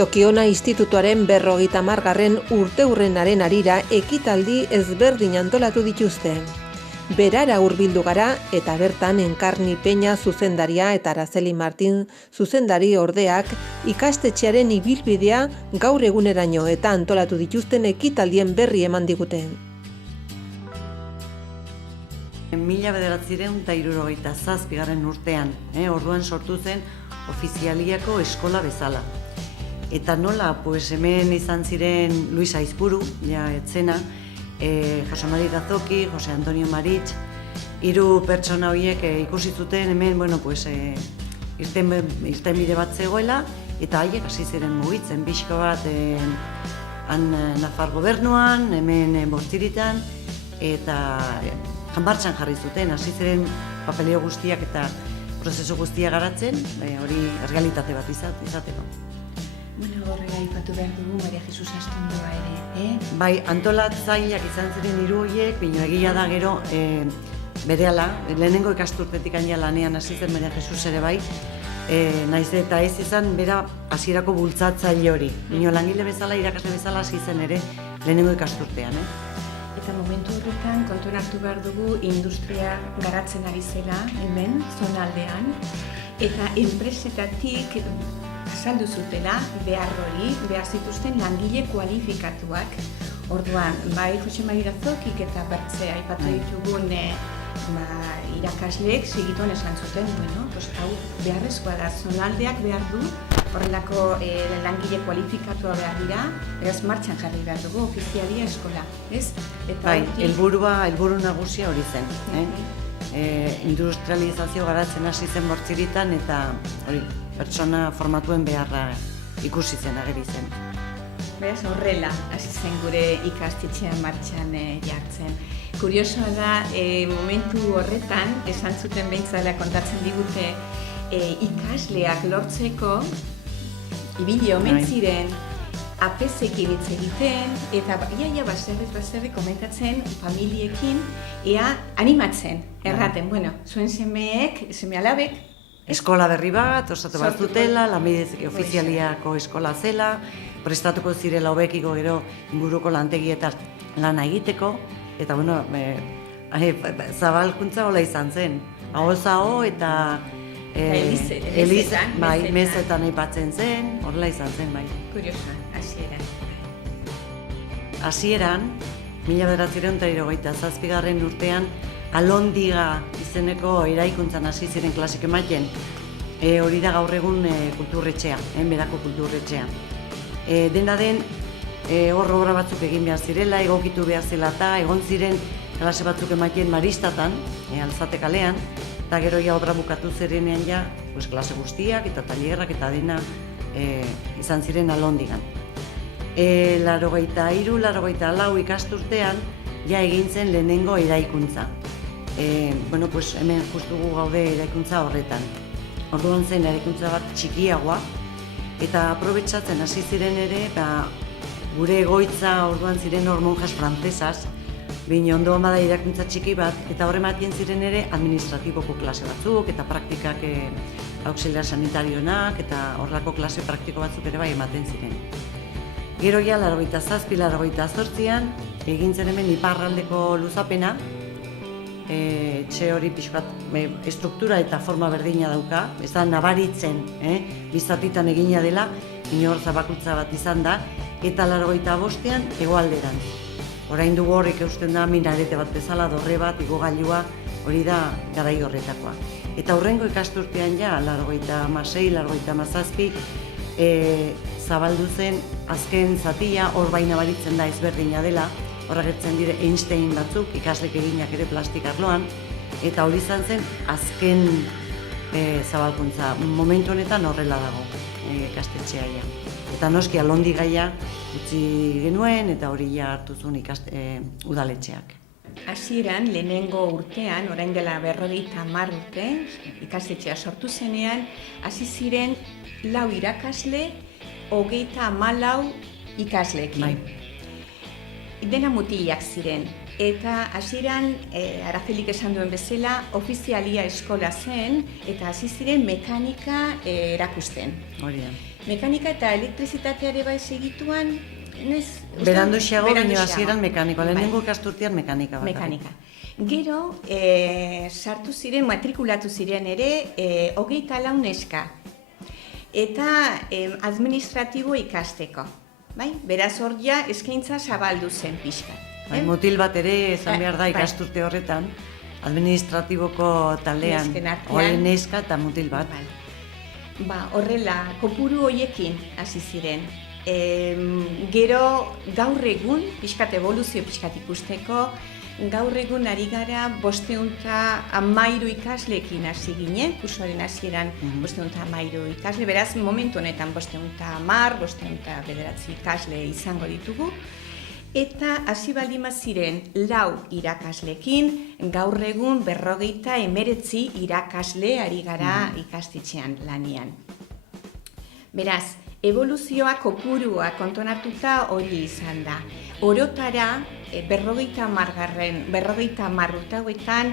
Tokiona Institutuaren 50. urteurrenaren harira ekitaldi ezberdin antolatu dituzte. Berara hurbildu gara eta bertan Enkarni Peña zuzendaria eta Araceli Martin zuzendari ordeak ikastetxearen ibilbidea gaur eguneraino eta antolatu dituzten ekitaldien berri eman digute. 1977 urtean, orduan sortu zen ofizialiako eskola bezala. Eta nola, hemen izan ziren Luis Aizpuru, etzena, Jose Mari Gazoki, Jose Antonio Maritx, hiru pertsona horiek ikusi zuten hemen, irtenbide bat zegoela, eta haiek hasi ziren mugitzen, pixka bat Nafar gobernuan, hemen Bortziritan, eta martxan jarri zuten, hasi ziren papeleo guztiak eta prozesu guztia garatzen, hori errealitate bat izateko. Horrela aipatu behar dugu Maria Jesus Astondoa ere, Bai, antolatzaileak izan ziren hiru horiek, baina egia da gero berehala, lehenengo ikasturtetik lanean hasi zen Maria Jesus ere bai, naiz eta ez izan bera hasierako bultzatzaile hori. Baina langile bezala, irakasle bezala hasi zen ere lehenengo ikasturtean. Eta momentu horretan kontuan hartu behar dugu industria garatzen ari zela hemen, zonaldean, eta enpresetatik azaldu zutela behar hori, behar zituzten langile kualifikatuak. Orduan, bai Jose Mari Gazokik eta bertze aipatu ditugun irakasleek segituan esan zuten, hau beharrezkoa da, zonaldeak behar du, horrelako langile kualifikatua behar dira, beraz martxan jarri behar dugu, ofizialia eskola, ez? Bai, helburu nagusia hori zen. Industrializazio garatzen hasi zen Bortziritan eta hori, pertsona formatuen beharra ikusi zen, ageri zen. Beraz, horrela hasi zen gure ikastetxean martxan jartzen. Kuriosoa da, momentu horretan, esan zuten behintzala kontatzen digute, ikasleak lortzeko ibili omen ziren apezekin hitz egiten, eta ia baserri komentatzen familiekin, ea animatzen, erraten, zuen seme-alabek, eskola berri bat, osatu bat dutela, lanbide ofizialiako eskola zela, prestatuko zirela hobekiko gero inguruko lantegietan lana egiteko, eta zabalkuntza hola izan zen, ahoz-aho eta mezetan aipatzen zen, horrela izan zen, bai. Kuriosa, hasieran. Hasieran, 1977 urtean, Alondiga izeneko eraikuntzan hasi ziren klasik ematen, hori da gaur egun kulturretxea, berako kulturretxea. Dena den, hor obra batzuk egin behar zirela, egokitu behar zela eta egon ziren klase batzuk ematen Maristatan, Alzate kalean, eta gero obra bukatu zirenean klase guztiak eta tailerrak eta dena izan ziren Alondigan. 83-84 ikasturtean egin zen lehenengo eraikuntza. Hemen justugu gaude eraikuntza horretan. Orduan zen eraikuntza bat txikiagoa, eta aprobetxatzen hasi ziren ere, gure egoitza orduan ziren monjas frantzesas, baina ondoan bada eraikuntza txiki bat, eta horre matien ziren ere administratiboko klase batzuk, eta praktikak auxiliar sanitarionak, eta horrelako klase praktiko batzuk ere bai ematen ziren. Gero 87-88an, egin zen hemen iparraldeko luzapena, etxe hori pixkat estruktura eta forma berdina dauka, ez da nabaritzen, bizatitan egina dela, inor zabakuntza bat izan da, eta 85an hegoalderan. Orain dugu horrek eusten da minarete bat bezala, dorre bat, igogailua, hori da garai horretakoa. Eta hurrengo ikasturtean 86-87, zabaldu zen azken zatia, hor baina baritzen da ezberdina dela, horregertzen dire Einstein batzuk, ikaslek eginak ere plastik arloan, eta hori izan zen azken zabalkuntza. Momentu honetan horrela dago ikastetxea. Eta noski Alondigaia utzi genuen eta hori hartu zuen udaletxeak. Hasieran, lehenengo urtean, orain dela 50 urte, ikastetxea sortu zenean, hasi ziren 4 irakasle, 34 ikasleekin. dena mutilak ziren. Eta hasieran Arazelik esan duen bezala, ofizialia eskola zen, eta hasi ziren mekanika erakusten. Hori da. Mekanika eta elektrizitatea ere bai segituan, Beranduxeago, baina hasieran mekanikoa, lehenengo ikasturtean mekanika bat. Mekanika. Gero, sartu ziren, matrikulatu ziren ere, 24 neska. Eta administratibo ikasteko. Bai? Beraz hor ja eskaintza zabaldu zen pixka. Mutil bat ere esan behar da ikasturte horretan, administratiboko taldean, neska eta mutil bat. Horrela, kopuru horiekin hasi ziren. Gero gaur egun, pixkat evoluzio pixkat ikusteko, gaur egun ari gara 513 ikasleekin hasi ginen, kursoaren hasieran 513 ikasle, beraz momentu honetan 510, 509 ikasle izango ditugu, eta hasi baldin ziren 4 irakaslekin, gaur egun 59 irakasle ari gara ikastetxean lanian. Beraz, evoluzioa kopurua kontuan hartuta hori izan da. Orotara, 50 urteetan,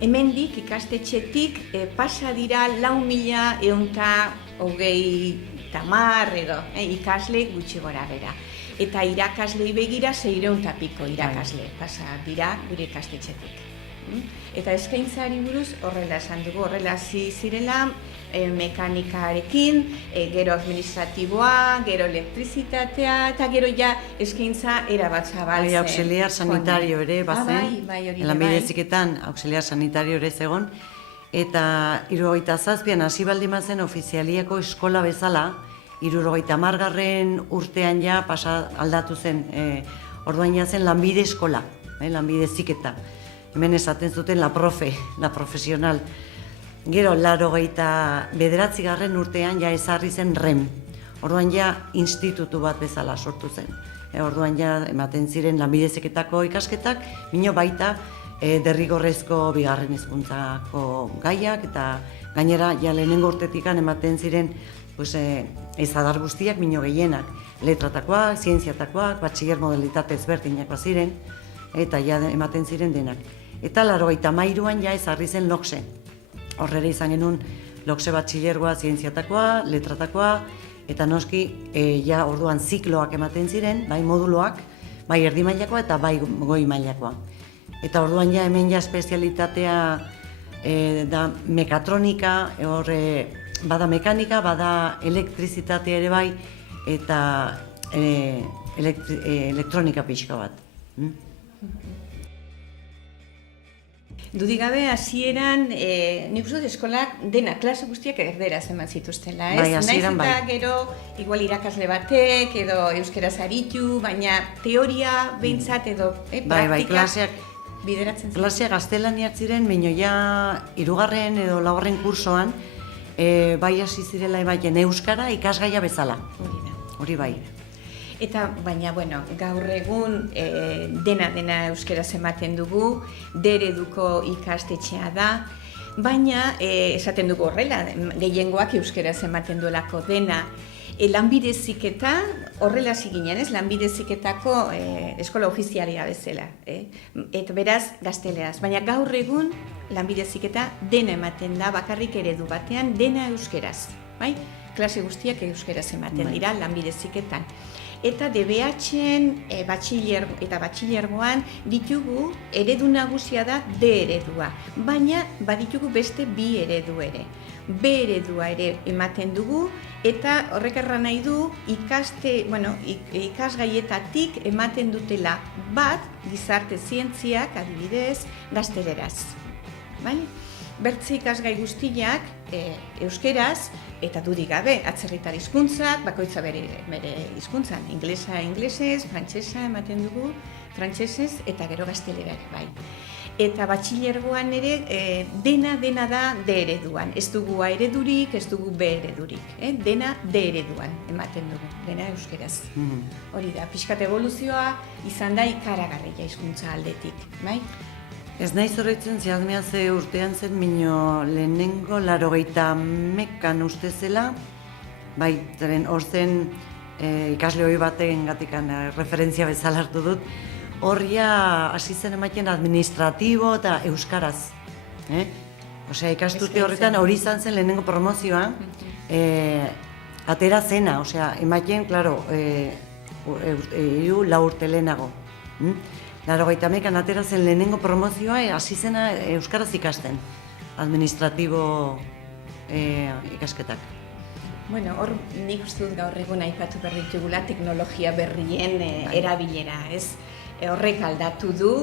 hemendik ikastetxetik pasa dira 4.130 edo ikasle gutxi gora bera. Eta irakaslei begira 600 piko irakasle pasa dira gure ikastetxetik. Eta eskaintzari buruz horrela esan dugu, horrela hasi zirela mekanikarekin, gero administratiboa, gero elektrizitatea, eta gero ja eskaintza erabat zabaltzen. Auxiliar sanitario ere bazen, lanbide heziketan auxiliar sanitario ere zegon, eta 77an hasi baldin bazen ofizialiako eskola bezala, 70. urtean ja aldatu zen, orduan ja zen lanbide eskola, lanbide heziketa. Hemen esaten zuten la profesional. Gero, 89. urtean ja ezarri zen REM. Orduan ja institutu bat bezala sortu zen. Orduan ja ematen ziren lanbide heziketako ikasketak, bino baita derrigorrezko bigarren hezkuntzako gaiak, eta gainera ja lehenengo urtetikan ematen ziren ezadar guztiak, bino gehienak, letratakoak, zientziatakoak, batxiller modalitate ezberdinak ziren, eta ja ematen ziren denak. Eta 93an ja ezarri zen LOGSE. Horrela izan genuen LOGSE batxillergoa, zientziatakoa, letratakoa, eta noski ja orduan zikloak ematen ziren, bai moduloak, bai erdi mailakoa eta bai goi mailakoa. Eta orduan ja hemen ja espezialitatea da mekatronika, bada mekanika, bada elektrizitatea ere bai, eta elektronika pixka bat. Dudik gabe, hasieran, nik uste dut eskolak dena, klase guztiak erderaz eman zituztela, ez? Bai, hasieran bai. Naiz eta gero, igual irakasle batek, edo euskeraz aritu, baina teoria behintzat edo praktika bideratzen zen. Klaseak gaztelaniak ziren, baina ja 3. edo 4. kursoan, bai hasi zirela ematen euskara ikasgaia bezala. Hori bai. Eta, baina, gaur egun dena euskeraz ematen dugu, D-ereduko ikastetxea da, baina esaten dugu horrela, gehiengoak euskeraz ematen duelako dena. Lanbide heziketa horrela hasi ginen, ez? Lanbide heziketako eskola ofizialia bezala. Eta beraz, gazteleraz. Baina gaur egun lanbide heziketa dena ematen da, bakarrik eredu batean, dena euskeraz. Klase guztiak euskeraz ematen dira lanbide heziketan. Eta DBH-en eta batxillergoan ditugu eredu nagusia da D eredua, baina baditugu beste bi eredu ere. B eredua ere ematen dugu, eta horrek erran nahi du ikasgaietatik ematen dutela bat gizarte zientziak, adibidez, gazteleraz. Bertze ikasgai guztiak euskeraz, eta dudik gabe, atzerritar hizkuntzak, bakoitza bere hizkuntzan, inglesa inglesez, frantsesa ematen dugu, frantsesez, eta gero gaztelera bai. Eta batxillergoan ere dena da D ereduan. Ez dugu A eredurik, ez dugu B eredurik. Dena D ereduan ematen dugu, dena euskeraz. Hori da, pixkat evoluzioa izan da ikaragarria hizkuntza aldetik, bai? Ez nahi zorretzen zehazmea ze urtean zen, minio lehenengo 80 uste zela, bai, zeren hor zen ikasle hori baten gatikan referentzia bezala hartu dut, horria hasi zen ematen administratibo eta euskaraz. Osea, ikasturte horretan hori izan zen lehenengo promozioa, atera zena, osea, ematen, klaro, 3-4 urte lehenago. 91an atera zen lehenengo promozioa, hasi zena euskaraz ikasten, administratibo ikasketak. Bueno, hor nik uste dut gaur egun aipatu behar ditugula teknologia berrien erabilera, ez? Horrek aldatu du,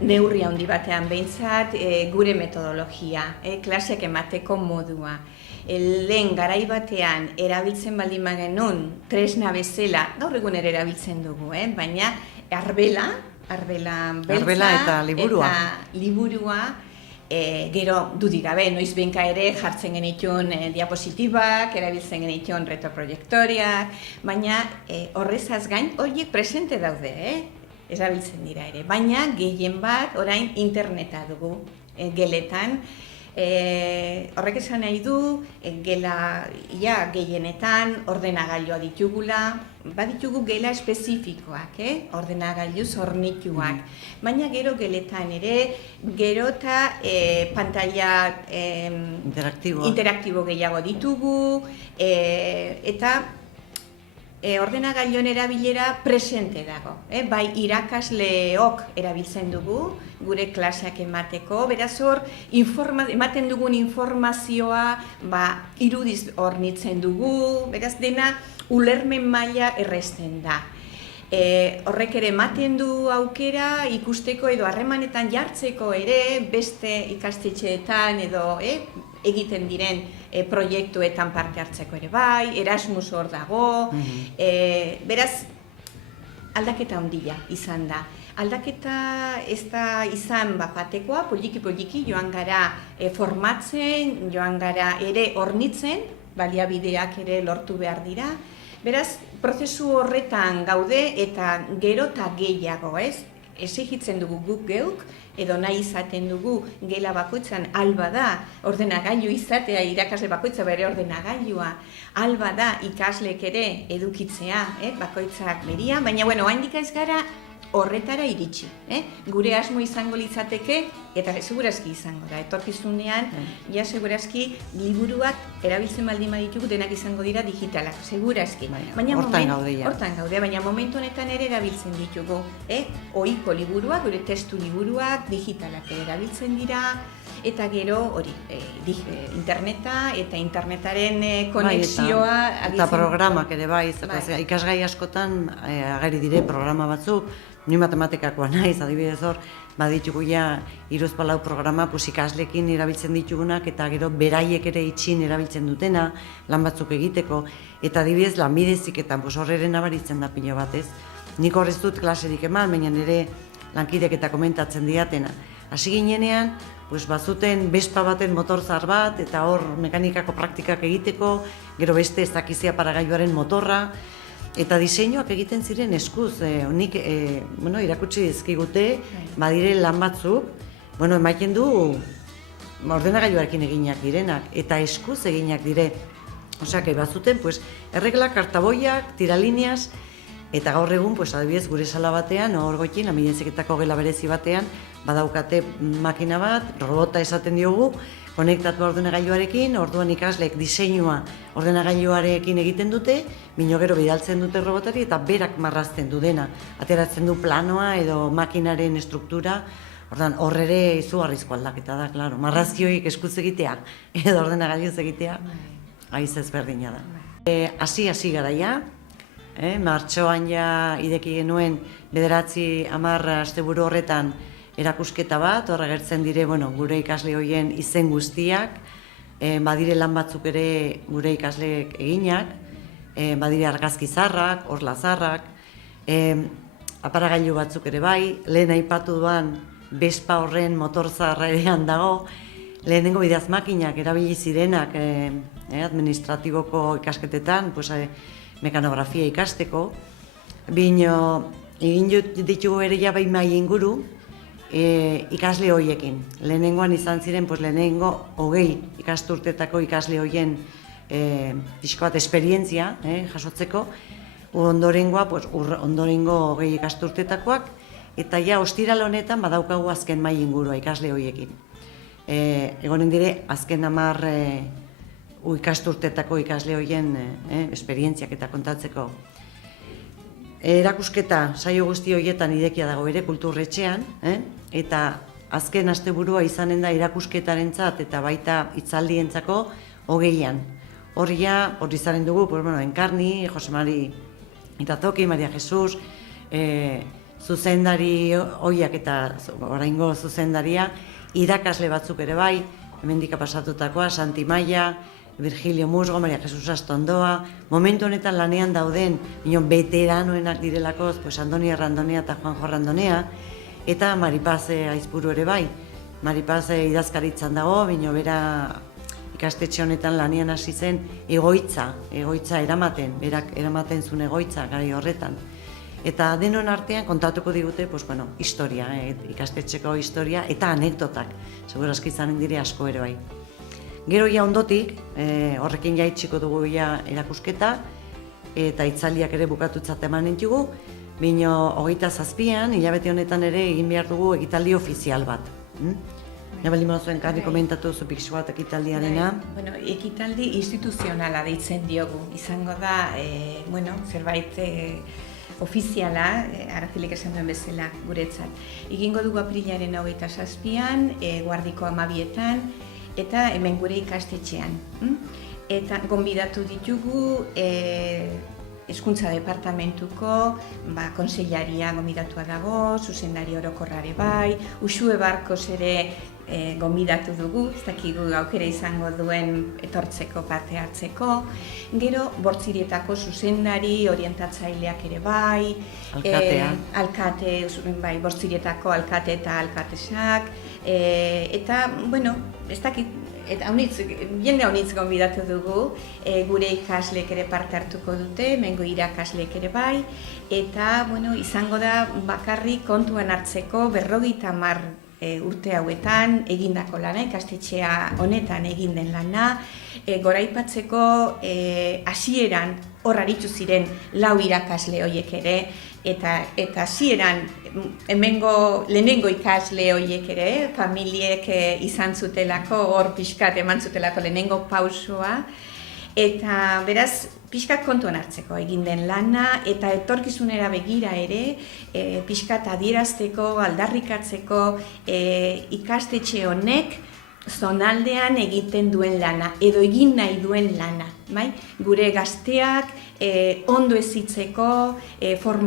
neurri handi batean behintzat, gure metodologia, klaseak emateko modua. Lehen garai batean erabiltzen baldin bagenuen tresna bezala, gaur egun ere erabiltzen dugu, baina arbela beltza eta liburua. Gero dudik gabe, noiz behinka ere jartzen genituen diapositibak, erabiltzen genituen retroproiektoriak, baina horrezaz gain horiek presente daude, erabiltzen dira ere. Baina gehien bat orain interneta dugu geletan. Horrek esan nahi du, gela gehienetan ordenagailua ditugula, baditugu gela espezifikoak, ordenagailuz hornituak, baina gero geletan ere, gero eta pantalla interaktibo gehiago ditugu, eta ordenagailuen erabilera presente dago. Bai irakasleok erabiltzen dugu, gure klaseak emateko, beraz hor, ematen dugun informazioa irudiz hornitzen dugu, beraz dena ulermen maila erresten da. Horrek ere ematen du aukera ikusteko edo harremanetan jartzeko ere beste ikastetxeetan edo egiten diren proiektuetan parte hartzeko ere bai, Erasmus hor dago, beraz aldaketa handia izan da. Aldaketa ez da izan batekoa, poliki joan gara formatzen, joan gara ere hornitzen, baliabideak ere lortu behar dira. Beraz, prozesu horretan gaude eta gero eta gehiago, exigitzen dugu guk geuk, edo nahi izaten dugu gela bakoitzan alba da ordenagailu izatea, irakasle bakoitza bere ordenagailua, alba da ikaslek ere edukitzea, bakoitzak beria, baina haindik ez gara horretara iritsi. Gure asmo izango litzateke, eta segurazki izango da, etorkizunean, segurazki liburuak erabiltzen baldin baditugu denak izango dira digitalak, segurazki. Hortan gaude, baina momentu honetan ere erabiltzen ditugu. Ohiko liburuak, gure testu liburuak, digitalak erabiltzen dira, eta gero hori, interneta eta internetaren konexioa. Eta programak ere bai, ikasgai askotan ageri dire programa batzuk, ni matematikakoa naiz, adibidez hor, baditugu ja 3-4 programa ikaslekin erabiltzen ditugunak eta gero beraiek ere itxin erabiltzen dutena, lan batzuk egiteko, eta adibidez lanbide heziketan hor ere nabaritzen da pilo bat, ez? Nik horrez dut klaserik eman, baina nire lankidek eta komentatzen diatena. Hasi ginenean, bazuten bespa baten motor zahar bat, eta hor mekanikako praktikak egiteko, gero beste ez dakizia paragailuaren motorra, eta diseinuak egiten ziren eskuz, nik irakutsi dizkigute, badire lan batzuk, ematen du ordenagailuarekin eginak direnak, eta eskuz eginak dire. Osea, bazuten, erreglak, kartaboiak, tiralineaz, eta gaur egun, adibidez, gure sala batean, hor goitin, lanbide heziketako gela berezi batean, badaukate makina bat, robota esaten diogu, konektatu ordenagailuarekin, orduan ikasleek diseinua ordenagailuarekin egiten dute, bino gero bidaltzen dute robotari eta berak marrazten du dena. Ateratzen du planoa edo makinaren estruktura, orduan horre izugarrizko aldaketa da, klaro. Marrazkioik eskuz egitea edo ordenagailuz egitea, haiz ezberdina da. Hasi garaia, martxoan ja ideki genuen 9-10 asteburu horretan erakusketa bat, hor agertzen dire gure ikasle horien izen guztiak, badire lan batzuk ere gure ikasleek eginak, badire argazki zarrak, orla zarrak, aparagailu batzuk ere bai, lehen aipatu duan bespa horren motor zaharra erean dago, lehenengo bidaz makinak erabili zirenak administratiboko ikasketetan, mekanografia ikasteko, bino egin ditugu ere ja behin mai inguru, ikasle horiekin. Lehenengoan izan ziren, lehenengo 20 ikasturtetako ikasle horien pixko bat esperientzia jasotzeko, ondorengoa, ondorengo 20 ikasturtetakoak, eta ja ostiral honetan badaukagu azken mai ingurua ikasle horiekin. Egonen dire, azken 10 ikasturtetako ikasle horien esperientziak eta kontatzeko. Erakusketa saio guzti horietan idekia dago ere kulturretxean, eta azken asteburua izanen da erakusketarentzat eta baita hitzaldientzako 20an. Hori izanen dugu, Enkarni, Jose Mari Itazoki, Maria Jesus, zuzendari hoiak eta oraingo zuzendaria, irakasle batzuk ere bai, hemendik pasatutakoa, Santi Maia, Virgilio Musgo, Maria Jesus Astondoa, momentu honetan lanean dauden, veteranoenak direlakoz, Andoni Errandonea eta Juanjo Errandonea, eta Maripaz Aizpuru ere bai. Maripaz idazkaritzan dago, bera ikastetxe honetan lanean hasi zen egoitza eramaten, berak eramaten zuen egoitza gai horretan. Eta denon artean kontatuko digute, historia, ikastetxeko historia eta anekdotak, segurazki izanen dire asko ere bai. Gero ja ondotik, horrekin ja itxiko dugu ja erakusketa, eta hitzaldiak ere bukatutzat eman ditugu, bino 27an, hilabete honetan ere egin behar dugu ekitaldi ofizial bat. Nabali mazuen karri komentatu zu pixu bat ekitaldiarena. Ekitaldi instituzionala deitzen diogu, izango da, zerbait ofiziala, Arazilik esan duen bezala guretzat. Egingo dugu aprilaren 27an, Guardiko 12etan, eta hemen gure ikastetxean. Eta gonbidatu ditugu Hezkuntza Departamentuko kontseilaria gonbidatua dago, zuzendari orokorrare bai, Uxue Barkos ere gonbidatu dugu, ez dakigu aukera izango duen etortzeko parte hartzeko. Gero, Bortzirietako zuzendari, orientatzaileak ere bai, Bortzirietako alkate eta alkatesak, eta, ez dakit, jende honitz gonbidatu dugu, gure ikasleek ere parte hartuko dute, hemengo irakasleek ere bai, eta izango da bakarrik kontuan hartzeko 50 urte hauetan egindako lana, ikastetxea honetan egin den lana, goraipatzeko hasieran hor aritu ziren 4 irakasle horiek ere, eta hasieran hemengo lehenengo ikasle horiek ere, familiek izan zutelako, hor pixkat eman zutelako lehenengo pausoa, eta beraz pixkat kontuan hartzeko egin den lana, eta etorkizunera begira ere, pixkat adierazteko, aldarrikatzeko ikastetxe honek zonaldean egiten duen lana, edo egin nahi duen lana. Gure gazteak ondo hezitzeko,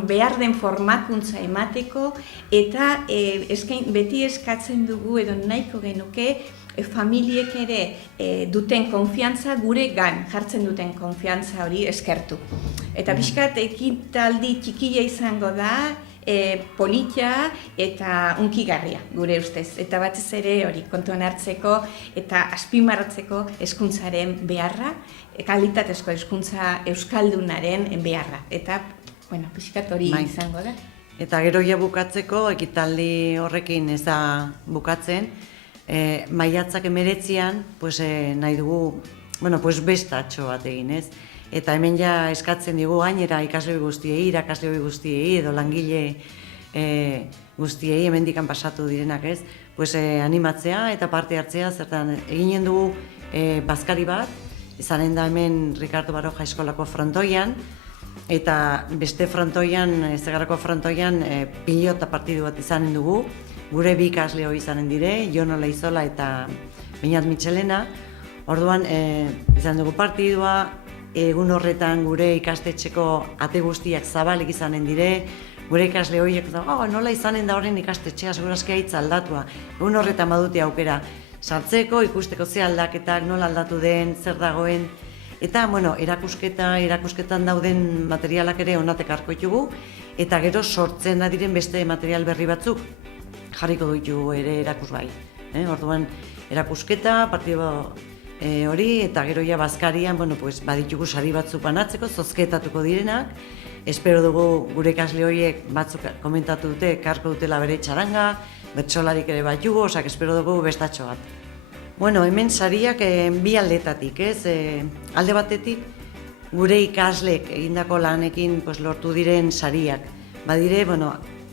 behar den formakuntza emateko, eta beti eskatzen dugu edo nahiko genuke familiek ere duten konfiantza guregan jartzen duten konfiantza hori eskertu. Eta pixkat ekitaldi txikia izango da, politia eta unkigarria gure ustez. Eta batez ere hori kontuan hartzeko eta azpimarratzeko hezkuntzaren beharra, kalitatezko hezkuntza euskaldunaren beharra. Eta, pixkat hori izango da. Eta gero ja bukatzeko, ekitaldi horrekin ez da bukatzen, maiatzak 19an, nahi dugu, bestatxo bat egin ez. Eta hemen ja eskatzen digu gainera ikasle guztiei, irakasle guztiei edo langile guztiei hemendikan pasatu direnak ez, animatzea eta parte hartzea, zertan eginen dugu bazkari bat, izanen da hemen Ricardo Baroja eskolako frontoian, eta beste frontoian, Zegarrako frontoian pilota partidu bat izanen dugu, gure 2 ikasle hori izanen dire, Jon Olaizola eta Beñat Michelena. Orduan izan dugu partidua, egun horretan gure ikastetxeko ate guztiak zabalik izanen dire, gure ikasle horiek nola izanen da horren ikastetxea, segurazki haitz aldatua. Egun horretan badute aukera sartzeko, ikusteko ze aldaketak, nola aldatu den, zer dagoen. Eta, erakusketan dauden materialak ere onatek harko ditugu, eta gero sortzen da diren beste material berri batzuk jarriko ditugu ere erakusgai. Orduan, erakusketa, partido hori, eta gero ja bazkarian, baditugu sari batzuk banatzeko, zozketatuko direnak. Espero dugu gure ikasle horiek batzuk komentatu dute, karko dutela bere txaranga, bertsolarik ere bat jugu, osak espero dugu bestatxo bat. Hemen sariak 2 aldetatik, ez? Alde batetik, gure ikasleek egindako lanekin lortu diren sariak. Badire,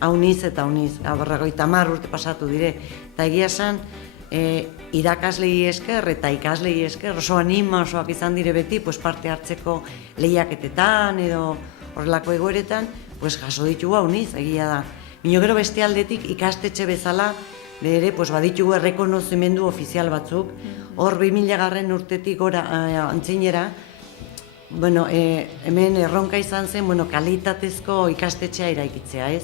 hauniz eta hauniz, 50 urte pasatu dire, eta egia esan, irakaslei esker eta ikaslei esker oso animasoak izan dire beti parte hartzeko lehiaketetan edo horrelako egoeretan, jaso ditugu hauniz, egia da. Bino gero beste aldetik ikastetxe bezala ere baditugu errekonozimendu ofizial batzuk, hor 2000 urtetik gora antzinera, hemen erronka izan zen kalitatezko ikastetxea eraikitzea, ez?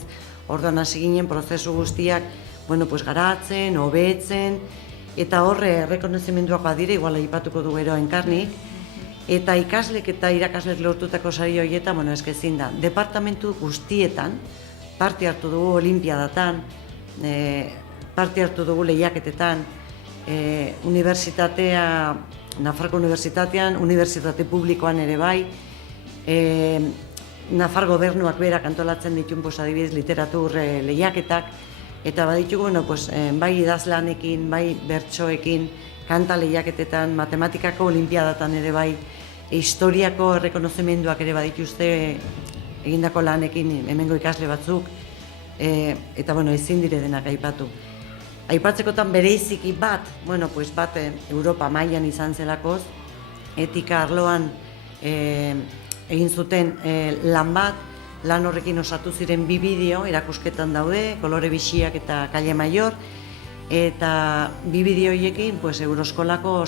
Orduan hasi ginen prozesu guztiak garatzen, hobetzen, eta horre errekonozimenduak badire, igual aipatuko du gero Enkarnik, eta ikaslek eta irakaslek lortutako sari horietan, ezin da, departamentu guztietan, parte hartu dugu olimpiadatan, parte hartu dugu lehiaketetan, unibertsitatea, Nafarko Unibertsitatean, unibertsitate publikoan ere bai, Nafar gobernuak berak antolatzen ditun adibidez literatur lehiaketak, eta baditugu, bai idazlanekin, bai bertsoekin, kanta lehiaketetan, matematikako olimpiadatan ere bai, historiako errekonozimenduak ere badituzte egindako lanekin hemengo ikasle batzuk, eta ezin dire denak aipatu. Aipatzekotan bereiziki bat Europa mailan izan zelakoz, etika arloan egin zuten lan bat, lan horrekin osatu ziren 2 bideo, erakusketan daude, Kolore Bixiak eta Kalle Maior, eta 2 bideo horiekin Euroskolako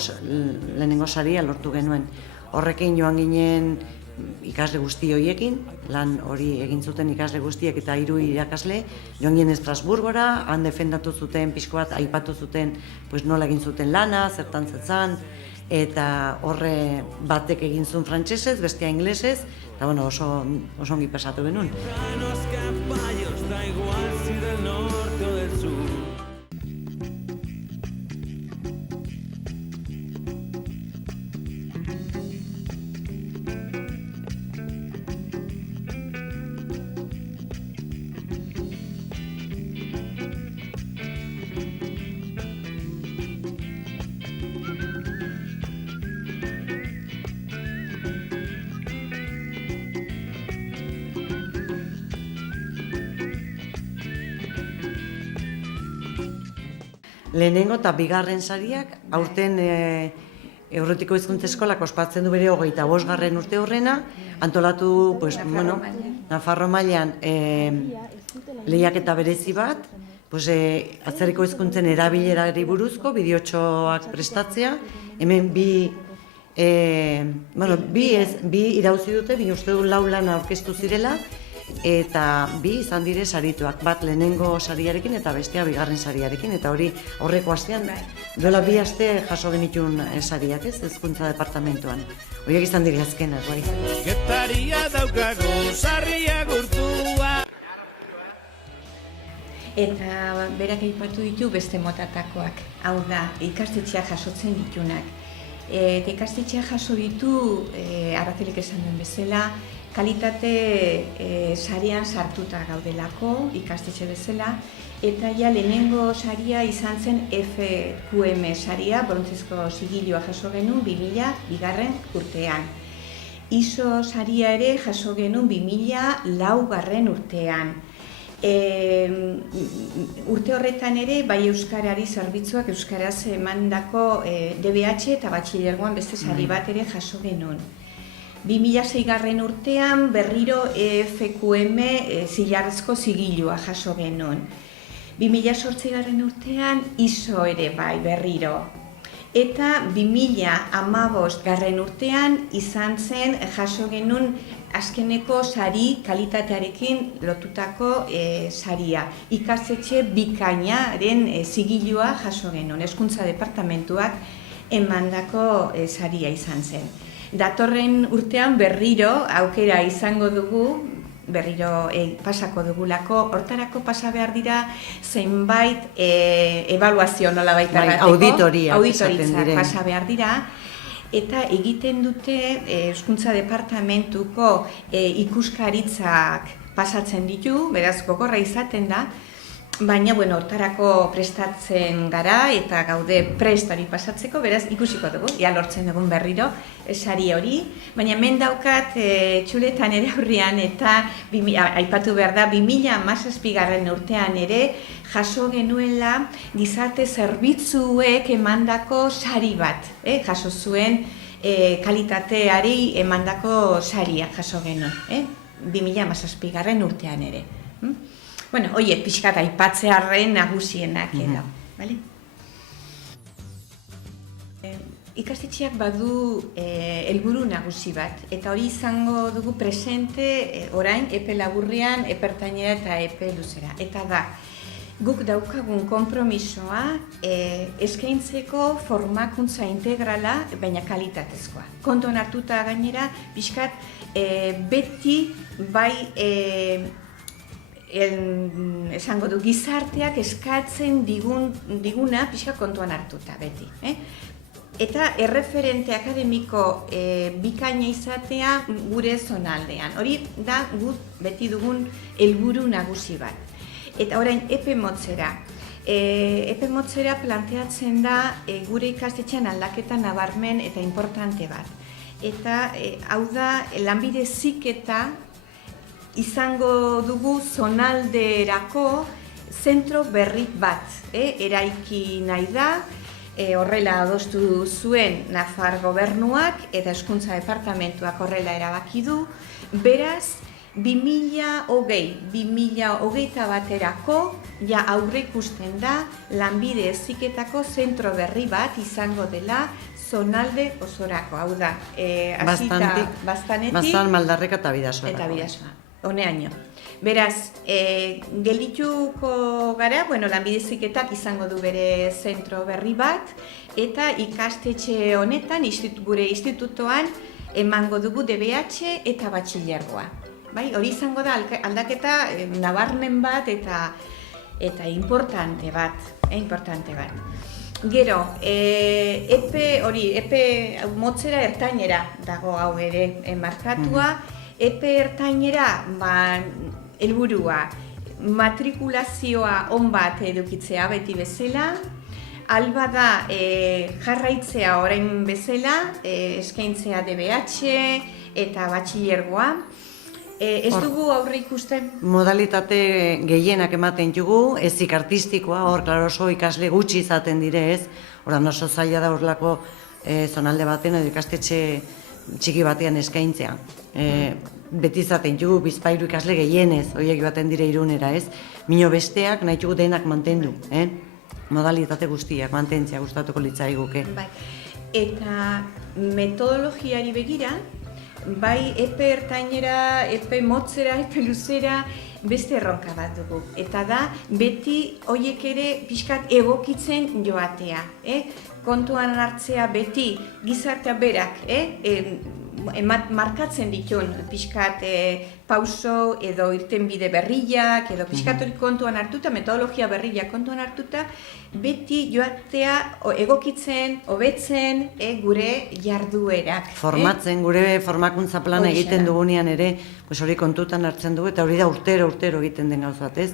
lehenengo saria lortu genuen. Horrekin joan ginen ikasle guzti horiekin, lan hori egin zuten ikasle guztiek eta 3 irakasle, joan ginen Estrasburgora, han defendatu zuten, pixko bat aipatu zuten nola egin zuten lana, zertan zetzan, eta horre batek egin zuen frantsesez, bestea inglesez, eta oso ongi pasatu genuen. Lehenengo eta bigarren sariak, aurten Aurretiko Hizkuntza Eskolak ospatzen du bere 25. urte horrena, antolatu Nafarro mailan lehiaketa berezi bat, atzerriko hizkuntzen erabilerari buruzko bideotxoak prestatzea, hemen bi irauzi dute, bi uste du 4 lan aurkeztu zirela, eta 2 izan dire sarituak, bat lehenengo sariarekin eta bestea bigarren sariarekin, eta horreko astean, duela 2 aste jaso genitun sariak, ez, Hezkuntza Departamentuan. Horiek izan dire azkenak, bai. Getaria daukago, sarria gurtua. Eta berak aipatu ditu beste motatakoak, hau da, ikastetxeak jasotzen ditunak. Eta ikastetxeak jaso ditu, Arrazelek esan duen bezala, kalitate sarian sartuta gaudelako, ikastetxe bezala, eta lehenengo saria izan zen FQM saria, brontzezko zigilua jaso genuen 2002. Urtean. ISO saria ere jaso genuen 2004. Urtean. Urte horretan ere, bai Euskarari zerbitzuak Euskaraz emandako DBH eta batxilergoan beste sari bat ere jaso genuen. 2006. Urtean berriro FQM zilarrezko zigilua jaso genuen. 2008. Urtean ISO ere bai berriro. Eta 2015. Urtean izan zen jaso genuen azkeneko sari kalitatearekin lotutako saria. Ikastetxe bikainaren zigilua jaso genuen. Hezkuntza Departamentuak emandako saria izan zen. Datorren urtean berriro aukera izango dugu, berriro pasako dugulako, hortarako pasa behar dira zenbait ebaluazio nolabait errateko. Auditoritzak pasa behar dira. Eta egiten dute Hezkuntza Departamentuko ikuskaritzak pasatzen ditu, beraz gogorra izaten da, Baina, hortarako prestatzen gara eta gaude prest hori pasatzeko, beraz ikusiko dugu, ja lortzen dugun berriro sari hori. Baina hemen daukat txuletan ere aurrian eta aipatu behar da 2017 urtean ere jaso genuela gizarte zerbitzuek emandako sari bat. Jaso zuen kalitateari emandako saria jaso genuen, 2017 urtean ere. Pixkat aipatzearren nagusienak edo, bale? Ikastetxeak badu helburu nagusi bat, eta hori izango dugu presente orain epe laburrean, epe ertainera eta epe luzera. Eta da, guk daukagun konpromisoa eskaintzeko formakuntza integrala, baina kalitatezkoa. Kontuan hartuta gainera, pixkat beti bai esango du, gizarteak eskatzen diguna pixka kontuan hartuta beti. Eta erreferente akademiko bikaina izatea gure zonaldean. Hori da gut beti dugun helburu nagusi bat. Eta orain epe motzera. Epe motzera planteatzen da gure ikastetxean aldaketa nabarmen eta importante bat. Eta hau da lanbide heziketa izango dugu zonalderako zentro berri bat, eraiki nahi da, horrela adostu zuen Nafar gobernuak eta Hezkuntza Departamentuak horrela erabaki du, beraz 2020 baterako ja aurre ikusten da lanbide heziketako zentro berri bat izango dela zonalde osorako, hau da, Baztanetik, Maldarreka eta Bidasoa. Eta Bidasoa. Honeaino. Beraz, geldituko gara, lanbide heziketak izango du bere zentro berri bat, eta ikastetxe honetan, gure institutoan, emango dugu DBH eta batxilergoa. Hori izango da aldaketa nabarmen bat eta importante bat. Gero, epe motzera ertainera dago hau ere markatua. Epe ertainera, helburua, matrikulazioa on bat edukitzea beti bezala, alba da jarraitzea orain bezala, eskaintzea DBH eta batxilergoa. Ez dugu aurre ikusten? Modalitate gehienak ematen dugu, ezik artistikoa, hor, oso ikasle gutxi izaten dire ez, oso zaila da horrelako zonalde baten edo ikastetxe txiki batean eskaintzea. Beti izaten dugu bizpahiru ikasle gehienez, horiek baten dire Irunera ez, mino besteak nahi dugu denak mantendu, modalitate guztiak mantentzea gustatuko litzaiguke. Eta metodologiari begira, bai epe ertainera, epe motzera, epe luzera, beste erronka bat dugu. Eta da, beti horiek ere pixkat egokitzen joatea. Kontuan hartzea beti gizartea berak, markatzen ditun pixkat pauso edo irtenbide berriak, edo pixkat hori kontuan hartuta, metodologia berriak kontuan hartuta, beti joatea egokitzen, hobetzen gure jarduerak. Formatzen, gure formakuntza plana egiten dugunean ere, hori kontutan hartzen dugu, eta hori da urtero egiten den gauz bat, ez?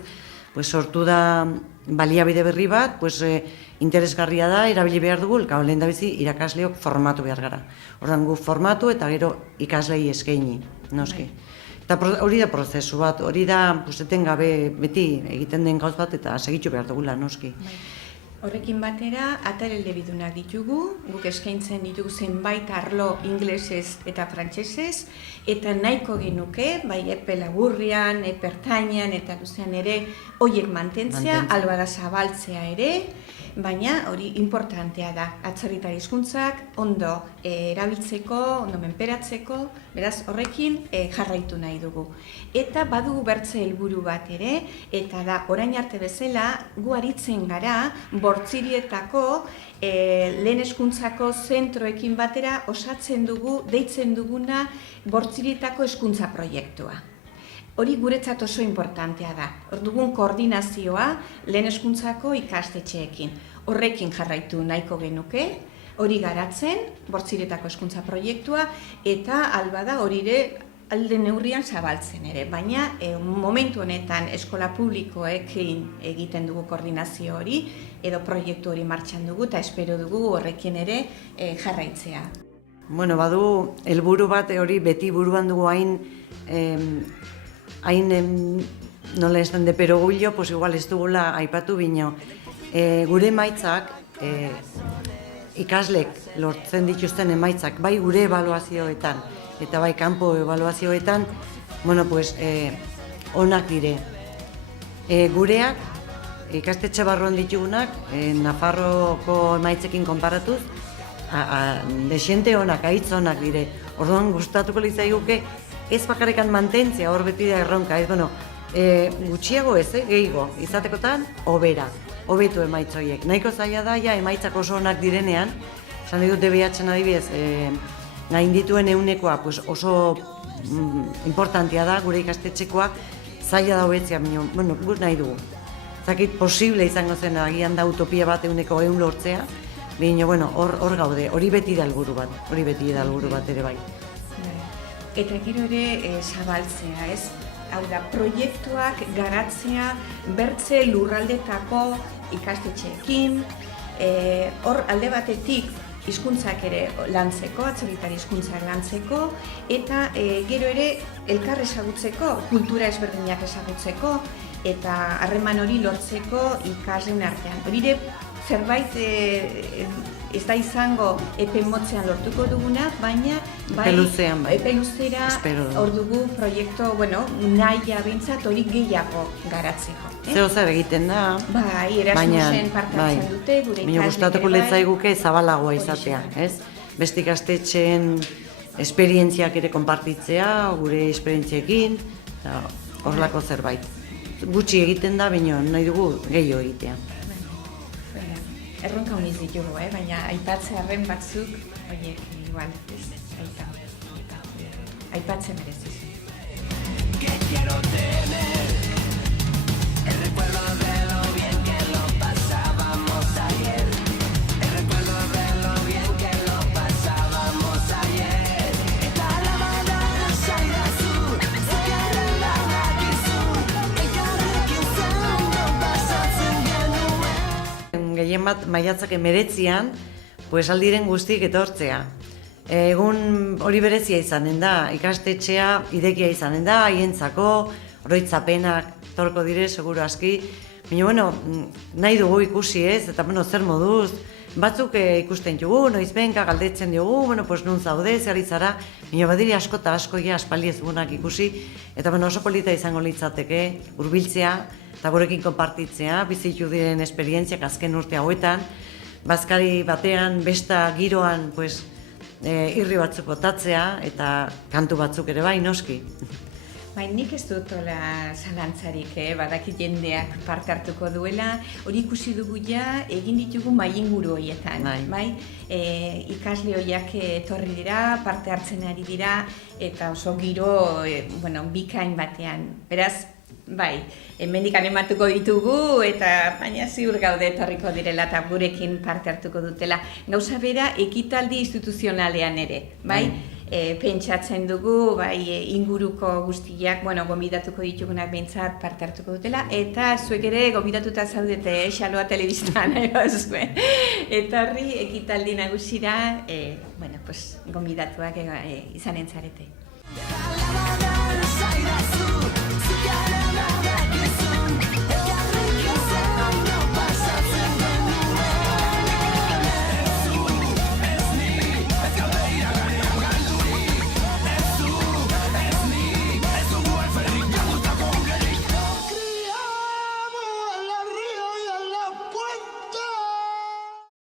Sortu da baliabide berri bat, interesgarria da, erabili behar dugu, lehen da bizi irakasleok formatu behar gara. Ordan gu formatu eta gero ikaslei eskaini, noski. Eta hori da prozesu bat, hori da etengabe beti egiten den gauz bat eta segitu behar dugula, noski. Horrekin batera, atal elebidunak ditugu, guk eskaintzen ditugu zenbait arlo inglesez eta frantsesez, eta nahiko genuke, bai epe laburrean, epe ertainean eta luzean ere, horiek mantentzea, albada zabaltzea ere, baina hori importantea da, atzerritar hizkuntzak ondo erabiltzeko, ondo menperatzeko, beraz horrekin jarraitu nahi dugu. Eta badugu bertze helburu bat ere, eta da orain arte bezala gu aritzen gara Bortzirietako lehen hezkuntzako zentroekin batera osatzen dugu, deitzen duguna Bortzirietako hezkuntza proiektua. Hori guretzat oso importantea da. Hor dugun koordinazioa lehen hezkuntzako ikastetxeekin. Horrekin jarraitu nahiko genuke, hori garatzen, Bortzirietako hezkuntza proiektua, eta albada hori ere alde neurrian zabaltzen ere, baina momentu honetan eskola publikoekin egiten dugu koordinazio hori edo proiektu hori martxan dugu eta espero dugu horrekin ere jarraitzea. Bueno, badu helburu bat hori beti buruan dugu hain nola esan de perogullo, pues igual ez dugula aipatu bino. Gure emaitzak, ikaslek lortzen dituzten emaitzak, bai gure ebaluazioetan eta bai kanpo ebaluazioetan, bueno, pues, onak dire. Gureak, ikastetxe barruan ditugunak, Nafarroko emaitzekin konparatuz, desente onak, aitz onak dire. Orduan gustatuko litzaiguke ez bakarrikan mantentzia, hor beti da erronka, ez, bueno, gutxiago ez, gehiago, izatekotan, hobetu emaitz horiek. Nahiko zaila da, ja, emaitzak oso onak direnean, esan ditut DBH-en adibidez, gain dituen eunekoa pues oso importantea da, gure ikastetxekoa, zaila da hobetzea, bueno, guk nahi dugu. Zakit posible izango zen, agian da utopia bat euneko eun lortzea, baina, bueno, hor gaude, hori beti da helburu bat ere bai. Eta gero ere zabaltzea, ez? Hau da, proiektuak garatzea bertze lurraldetako ikastetxeekin, hor alde batetik hizkuntzak ere lantzeko, atzerritar hizkuntzak lantzeko, eta gero ere elkar ezagutzeko, kultura ezberdinak ezagutzeko, eta harreman hori lortzeko ikasleen artean. Hori ere zerbait ez da izango epe motzean lortuko duguna, baina epe luzera hor dugu proiektu, nahia bintzat hori gehiago garatzeko. Zeo zer egiten da. Bai, Erasmusen parte hartzen dute, gure ikasleen ere bai. Gustatuko litzaiguke zabalagoa izatea, ez? Beste ikastetxeen esperientziak ere konpartitzea, gure esperientziekin, horrelako zerbait. Gutxi egiten da, baina nahi dugu gehiago egitea. Erronka honiz ditugu, baina aipatzearen batzuk, igual, aipatzen mereziz. Gehien bat maiatzak 19an, pues aldiren guztik etortzea. Egun hori berezia izanen da, ikastetxea idekia izanen da, haientzako, oroitzapenak torko dire, seguru aski. Baina, nahi dugu ikusi ez, eta zer moduz, batzuk ikusten dugu, noizbenka galdetzen dugu, pues nun zaude, zer zara, baina badiri asko eta asko aspaldi ez dugunak ikusi, eta oso polita izango litzateke, hurbiltzea, eta gurekin konpartitzea, bizitu diren esperientziak azken urte hauetan, bazkari batean, besta giroan, irri batzuk botatzea, eta kantu batzuk ere bai, noski. Bai, nik ez dut zalantzarik, badakit jendeak parte hartuko duela, hori ikusi dugu ja, egin ditugu mailinguru horietan, bai? Ikasle horiak etorri dira, parte hartzen ari dira, eta oso giro, bikain batean. Beraz, bai, hemendik animatuko ditugu, eta baina ziur gaude etorriko direla eta gurekin parte hartuko dutela. Gauza bera, ekitaldi instituzionalean ere, bai? Pentsatzen dugu, inguruko guztiak, gonbidatuko ditugunak behintzat parte hartuko dutela, eta zuek ere gonbidatuta zaudete, Xaloa telebistan, eta horri ekitaldi nagusira, gonbidatuak izanen zarete.